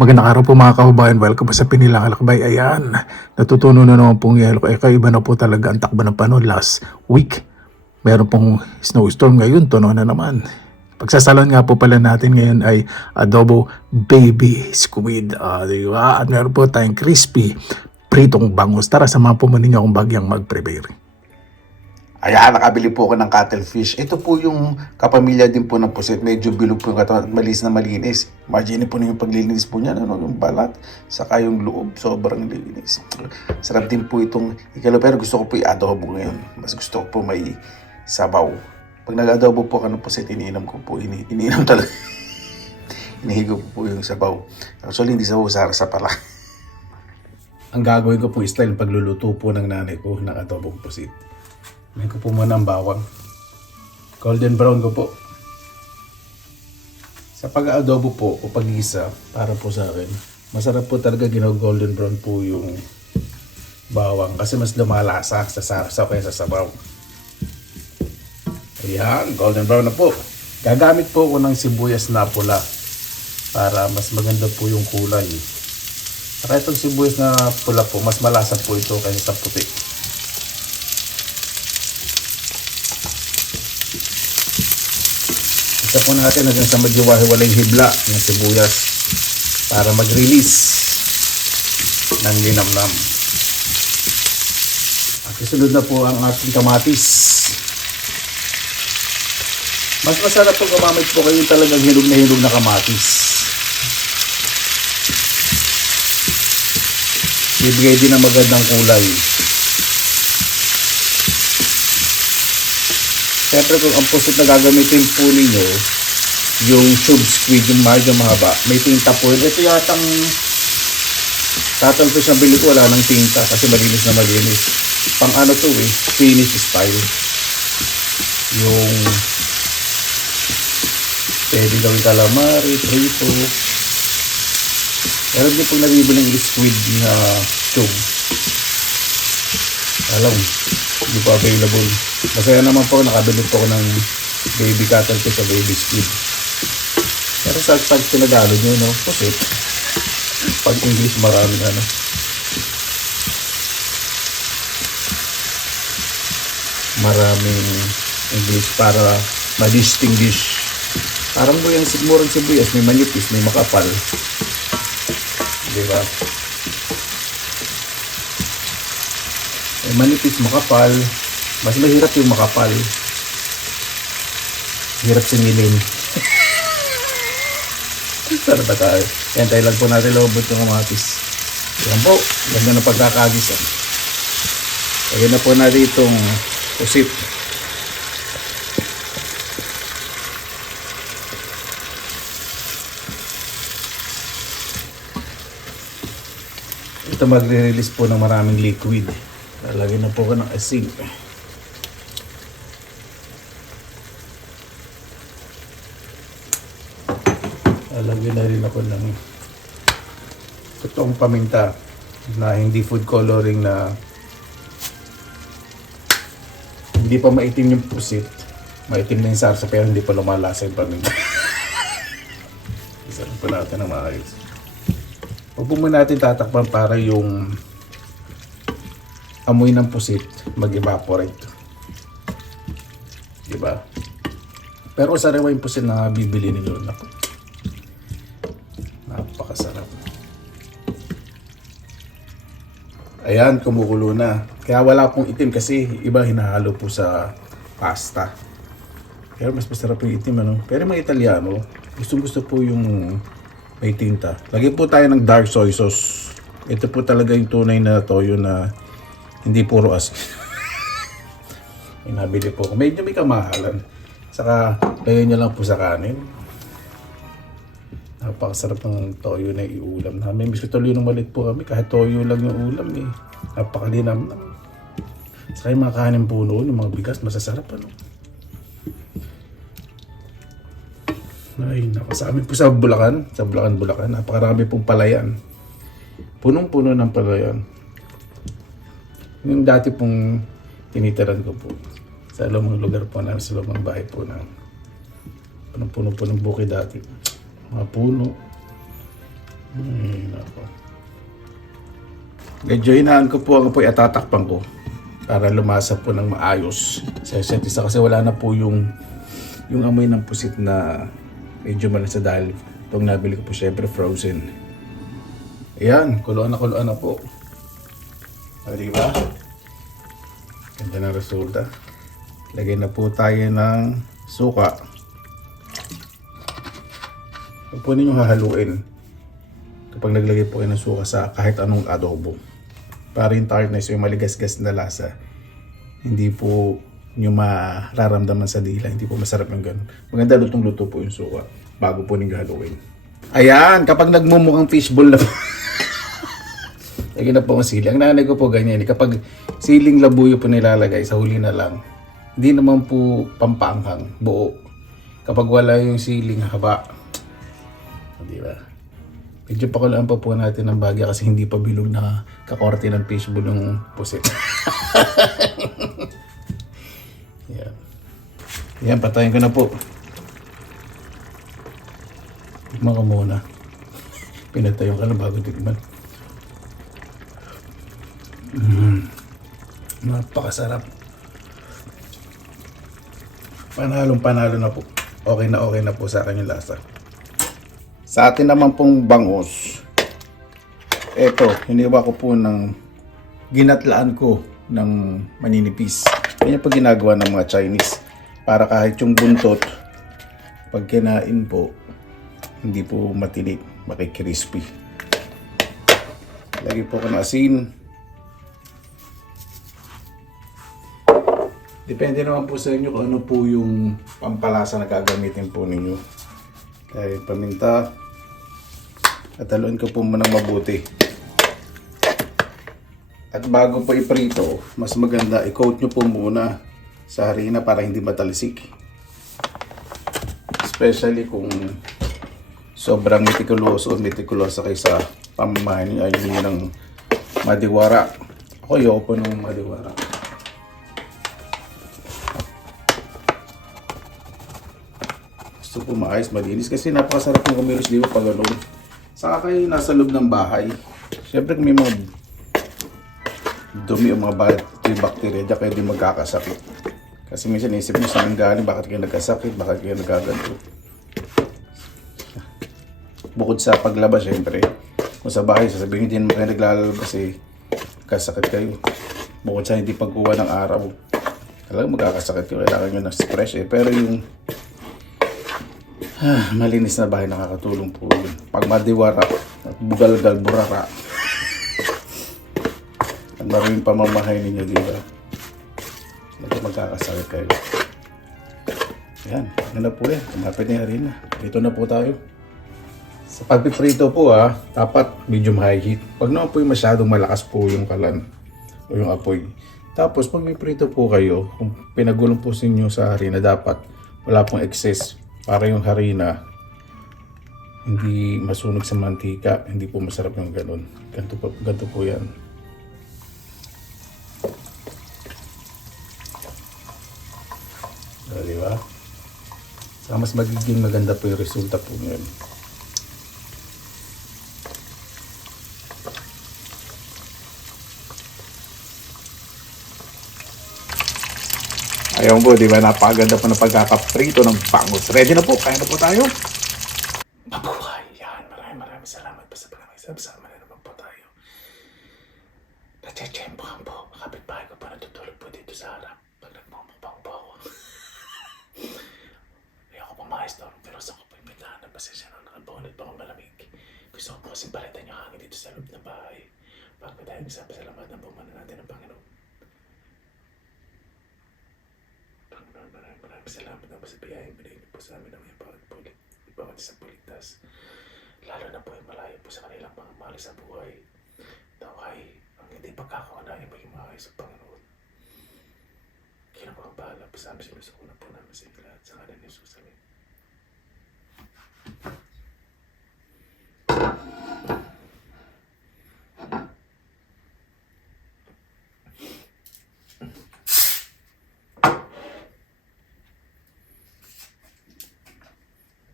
Magandang araw po mga kababayan, welcome po sa Pinilang Alakbay. Ayan, natutunan na naman pong yelo. Kaiba na po talaga ang takbo ng panahon last week. Meron pong snowstorm ngayon, tuno na naman. Pagsasalon nga po pala natin ngayon ay adobo baby squid. Diba? At meron po tayong crispy pritong bangus. Tara, samahan po muna niyo akong bagyang mag-prepare. Ayan, nakabili po ako ng cuttlefish. Ito po yung kapamilya din po ng pusit. Medyo bilog po yung katawan at malis na malinis. Imagine po yung paglilinis po niya, yung balat, saka yung loob, sobrang linis. Sarap din po itong ikalo, pero gusto ko po i-adobo ngayon. Mas gusto ko po may sabaw. Pag nag-adobo po ako ng pusit, iniinom ko po. Iniinom talaga. Inihigo po yung sabaw. Actually, hindi sabaw, sarsa pala. Ang gagawin ko po style pagluluto po ng nanay ko ng adobong pusit. May ko po muna ang bawang. Golden brown ko po. Sa pag-adobo po o pag-isa, para po sa akin, masarap po talaga golden brown po yung bawang kasi mas lumalasa sa sarsa kaya sa sabaw. Ayan, golden brown na po. Gagamit po ako ng sibuyas na pula para mas maganda po yung kulay. Saka itong sibuyas na pula po, mas malasa po ito kaysa sa puti. Isa po natin hanggang sa maghiwa-hiwalay hibla ng sibuyas para mag-release ng linamnam. At isunod na po ang ating kamatis. Mas masarap po gumamit po kayo talagang hinog na kamatis. Bibigay din ng magandang kulay. Siyempre kung ang pusit na gagamitin po ninyo, yung tube squid, yung medyo mahaba, may tinta po yun. Ito yatang cuttlefish na bili ko, wala ng tinta kasi malinis na malinis. Pang ano to finish style. Yung pwede gawin calamari, prito. Meron din pong nabibiling squid na tube. Alam, hindi pa available. Masaya naman po, nakabili po ako ng baby cuttlefish sa baby squid. Pero sa Tagalog nyo, no? Pusit. Pag English, maraming ano. Maraming English para ma-distinguish. Parang po yung murang sibuyas, may manipis, may makapal. Diba? May manipis, makapal. Mas mahirap yung makapal. Hirap singilin. Sarap na tayo. Yan, tayo lang po natin lobot ng kamatis. Yan po. Ganda ng pagkakagis. Lagyan na po natin itong pusit. Ito magre-release po ng maraming liquid. Lalagyan na po ko ng asin. Lalagyan na rin ako ng totoong paminta na hindi food coloring, na hindi pa maitim yung pusit. Maitim na yung sarsa pero hindi pa lumalasa yung paminta. Isarap po natin ng maayos. Huwag po muna natin tatakpan para yung amoy ng pusit mag-evaporate. Diba? Pero sariwa yung pusit na bibili nilo. Napakasarap. Ayan, kumukulo na. Kaya wala pong itim kasi iba hinahalo po sa pasta. Pero mas masarap yung itim, ano? Pero mga Italiano, gusto po yung may tinta. Lagyan po tayo ng dark soy sauce. Ito po talaga yung tunay na toyo na hindi puro asin. Inabili po. Medyo may kamahalan. Saka, lagyan nyo lang po sa kanin. Napakasarap ng toyo na iulam namin. Miski tuloy nung malit po kami, kahit toyo lang yung ulam eh. Napakalinam naman. Saka yung mga kanin po noon, yung mga bigas, masasarap ano. Ay, naku, sa amin po sa Bulacan, napakarami pong palayan. Punong-puno ng palayan. Yung dati pong tinitiran ko po sa lumang lugar po namin, sa lumang bahay po namin. Punong-puno po ng bukid dati. Mga puno. Nako. Medyo hinaan ko po, ako po itatakpan ko para lumasa po ng maayos. Sa isa't isa kasi wala na po yung amoy ng pusit na medyo malasa dahil itong nabili ko po syempre frozen. Ayan, kuluan na po. O, diba? Ganda ng resulta. Lagay na po tayo ng suka. Huwag po ninyong hahaluin kapag naglagay po kayo ng suka sa kahit anong adobo. Para yung tartness, yung maligas-gas na lasa, hindi po nyo mararamdaman sa dila. Hindi po masarap yung ganun. Maganda lutong-luto po yung suka bago po ninyo haluin. Ayan, kapag nagmumukhang fishball na po. Lagyan na po ang sili. Ang nanay ko po ganyan. Kapag siling labuyo po nilalagay, sa huli na lang. Hindi naman po pampaanghang, buo. Kapag wala yung siling haba. Di ba? Medyo pakulaan pa po natin ng bagya kasi hindi pa bilog na kakorte ng fishball ng pusit. Yan. Yan, patayin ko na po. Tikman ko muna. Pinatayo ka na bago tikman. Napakasarap. Panalo na po. Okay na po sa akin yung lasa. Sa atin naman pong bangus, eto, hiniwa ko po ng ginatlaan ko ng maninipis. Yan po ginagawa ng mga Chinese. Para kahit yung buntot, pag kinain po, hindi po matinik, makikrispy. Lagi po ko ng asin. Depende naman po sa inyo kung ano po yung pampalasa na gagamitin po ninyo. Kahit paminta, at haluin ko po muna mabuti. At bago po iprito, mas maganda i-coat nyo po muna sa harina para hindi matalisik. Especially kung sobrang metikulosa kayo sa pamamahay niyo, ayaw niyo ng madiwara. Ako ayoko po ng madiwara. Gusto po maayos, malinis kasi napakasarap ng kumilos dito pag ano. Saka kayo nasa loob ng bahay. Siyempre kung may mga dumi o mga bacteria, diyan kayo di magkakasakit. Kasi minsan isip nyo saan galing, bakit kayo nagkasakit, bakit kayo nagkaganto. Bukod sa paglabas, siyempre, kung sa bahay, sasabihin hindi naman kayo naglalabas kasi kasakit kayo. Bukod sa hindi pagkuha ng araw, talagang magkakasakit kayo, kailangan nyo ng fresh eh. Pero yung malinis na bahay nakakatulong po yun. Pag madiwara at bugalgal, burara, at maraming pamamahay ninyo, di ba? Magkakasakit kayo. Yan, ano na po yan. Kumapit na yung harina. Dito na po tayo. Sa pagpiprito po dapat medium high heat. Pag naman po yung masyadong malakas po yung kalan o yung apoy. Tapos pag may prito po kayo, kung pinagulong po sa inyo sa harina, dapat wala pong excess. Para yung harina hindi masunog sa mantika, hindi po masarap yung ganun. Ganito po yan. Diba? Saka mas magiging maganda po yung resulta po ngayon. Ayun po, di ba? Napakaganda po ng pagkakaprito ng bangus. Ready na po, kaya na po tayo. Mabuhay! Yan, maraming salamat po sa pagkakasama. Sama na naman po tayo. Natsyempohan po. Kapit-bahay ko pa natutulog po dito sa harap. Pag nagmumukbang po ako. Ayoko po maestor, pero sa ko po imbitahan ng pasensya na nakabunit pa akong malamig. Gusto ko po kasing palitan yung hangin dito sa loob ng bahay. Bago tayo magsapasalamatan ng bumana natin ng Panginoon. Maraming salamat na sa biyayang binigay niyo po sa amin ng bawat isang puligtas. Lalo na po yung malayo po sa kanilang mga mahal sa buhay. Naway, ang hindi pagkakaunay maging maayos sa Panginoon. Kaya po ang bahala po sa amin, sinusukunan po namin sa inyo lahat sa kanan ni Jesus. Amen.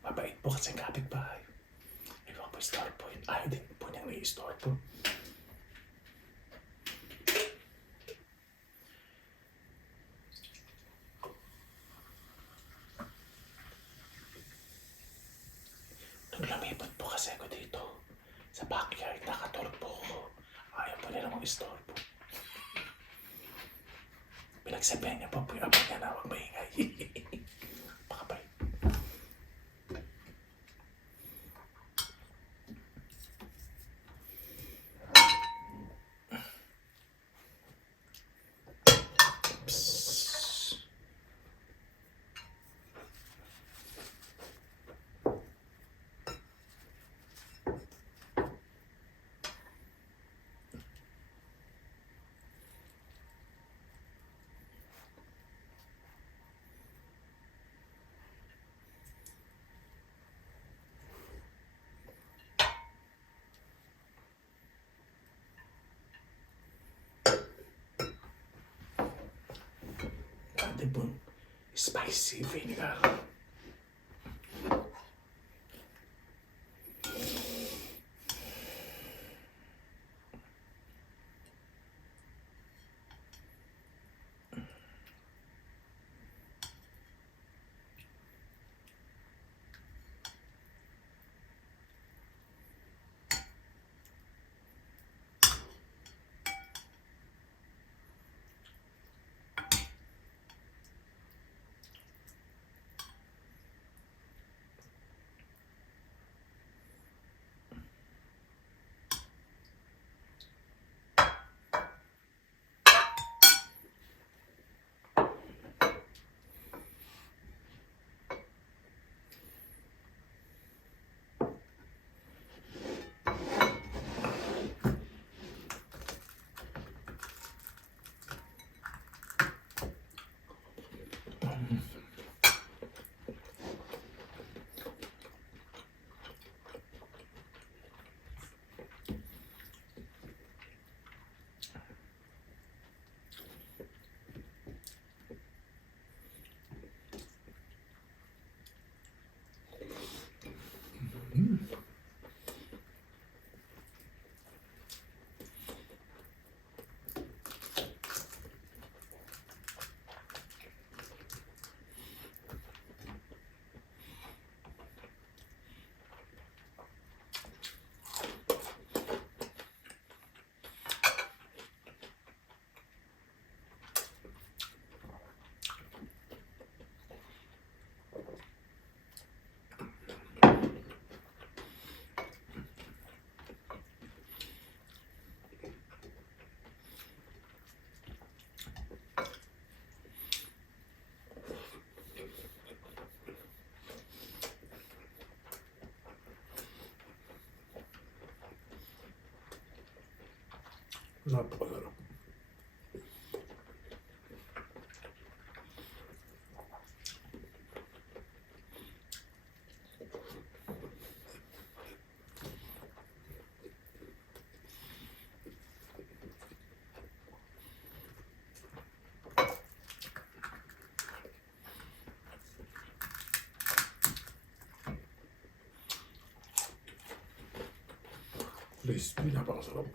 Mabait po kasi kapitbahay. Ikaw po istorbo yun. Ayaw din po niyang nai-istorbo. Nung lumipat po kasi ako dito, sa backyard, nakatulog po ako. Ayaw po nila mag-istorbo. Pinagsabihan niya po yung apo niya na huwag maingay. Pakabay. Psst. Pwede po spicy vinegar. Napakasarap. Crispy, napakasarap.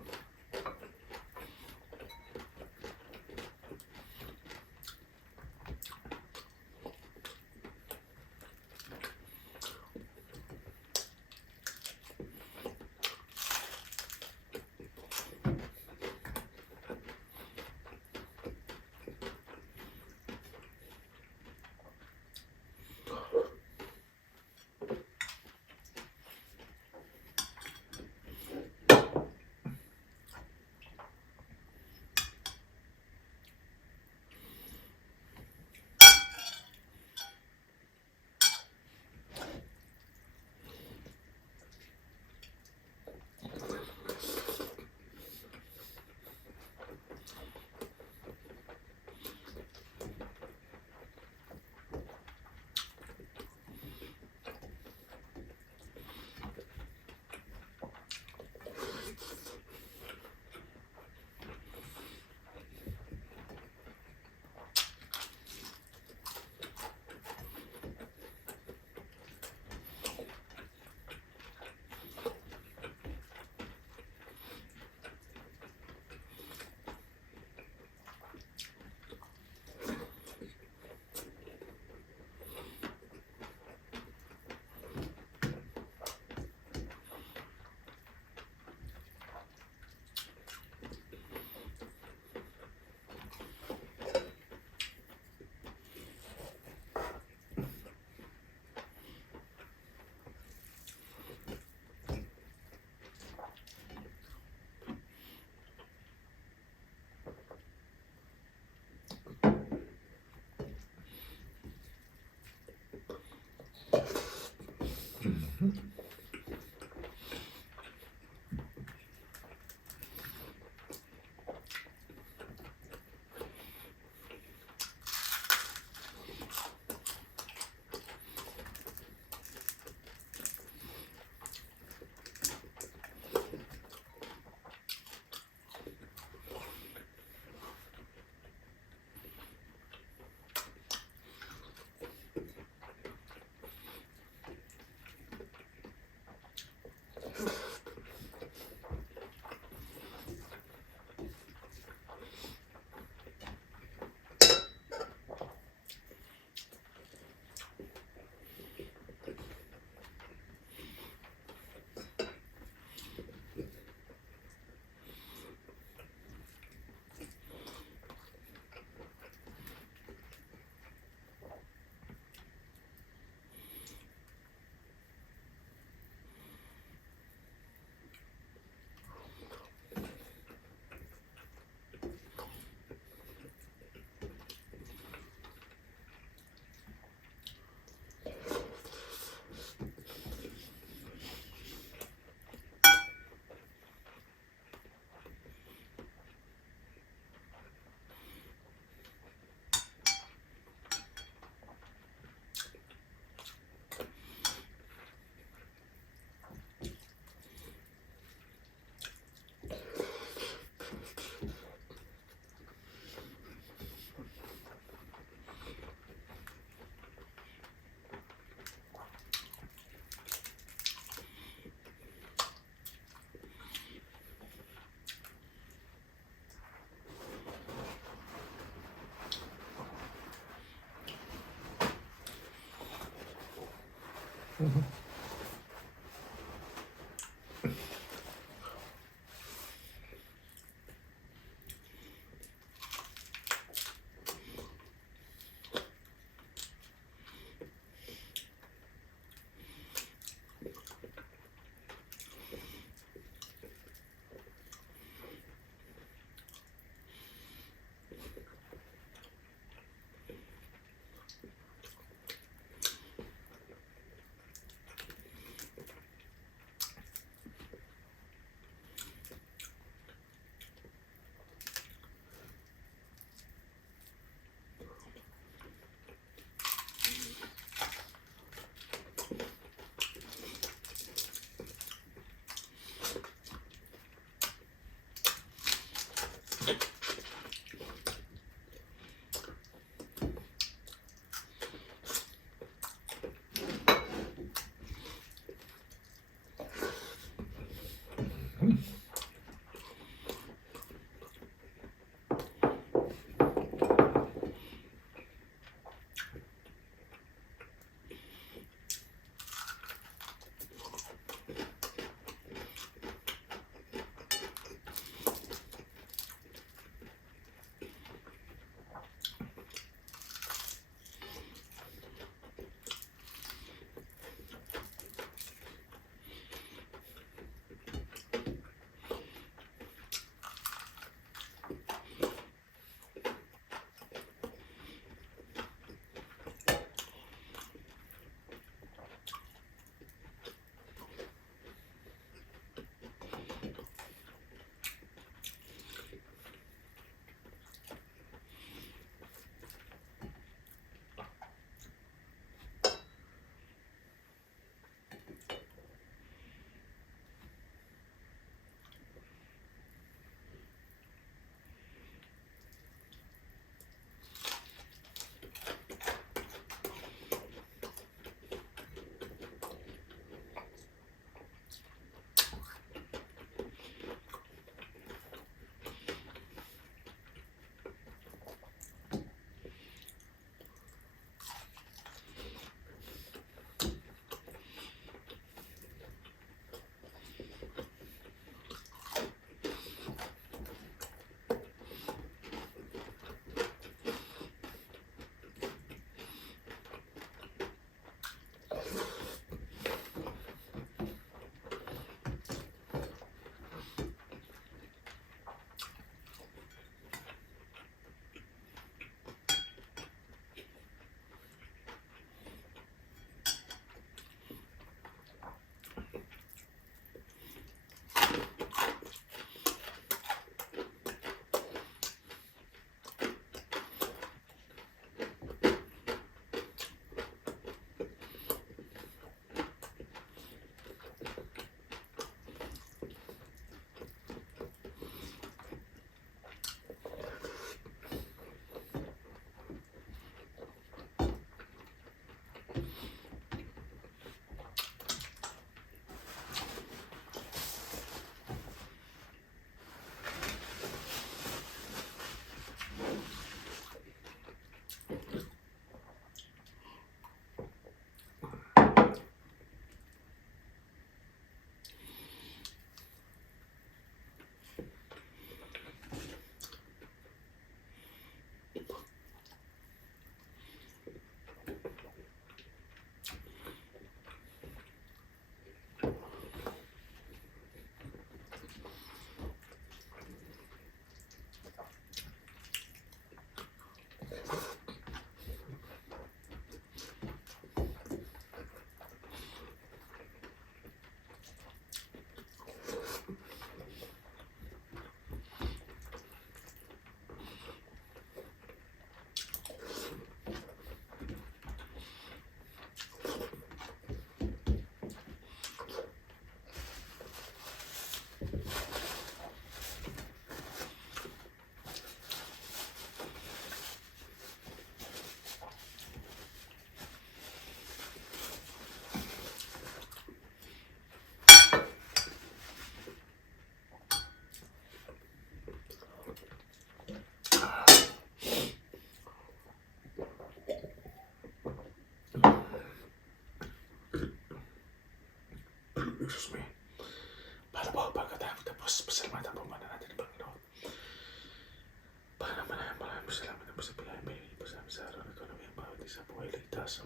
Diyos.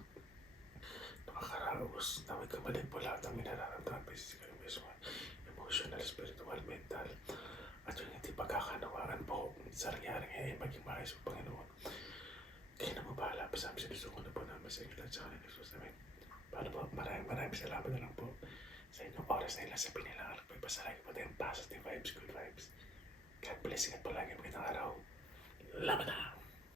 Nakakaraos, naway kamalin po lahat ng minararamdaman, physical, emotional, spiritual, mental, at yung hindi pagkakanawaan po sa nangyari ngayon, maging maayos po, Panginoon. Kaya na mo bahala pa sa amin, sinusuko na po namin sa inyo lahat sa kanila, Jesus, amen. Paano po, maraming salamat na lang po sa inyong oras na ilang sa pinilangan po. Ipasalagi po tayong positive vibes, good vibes. God bless, ingat po lagi, magandang araw. Laban na!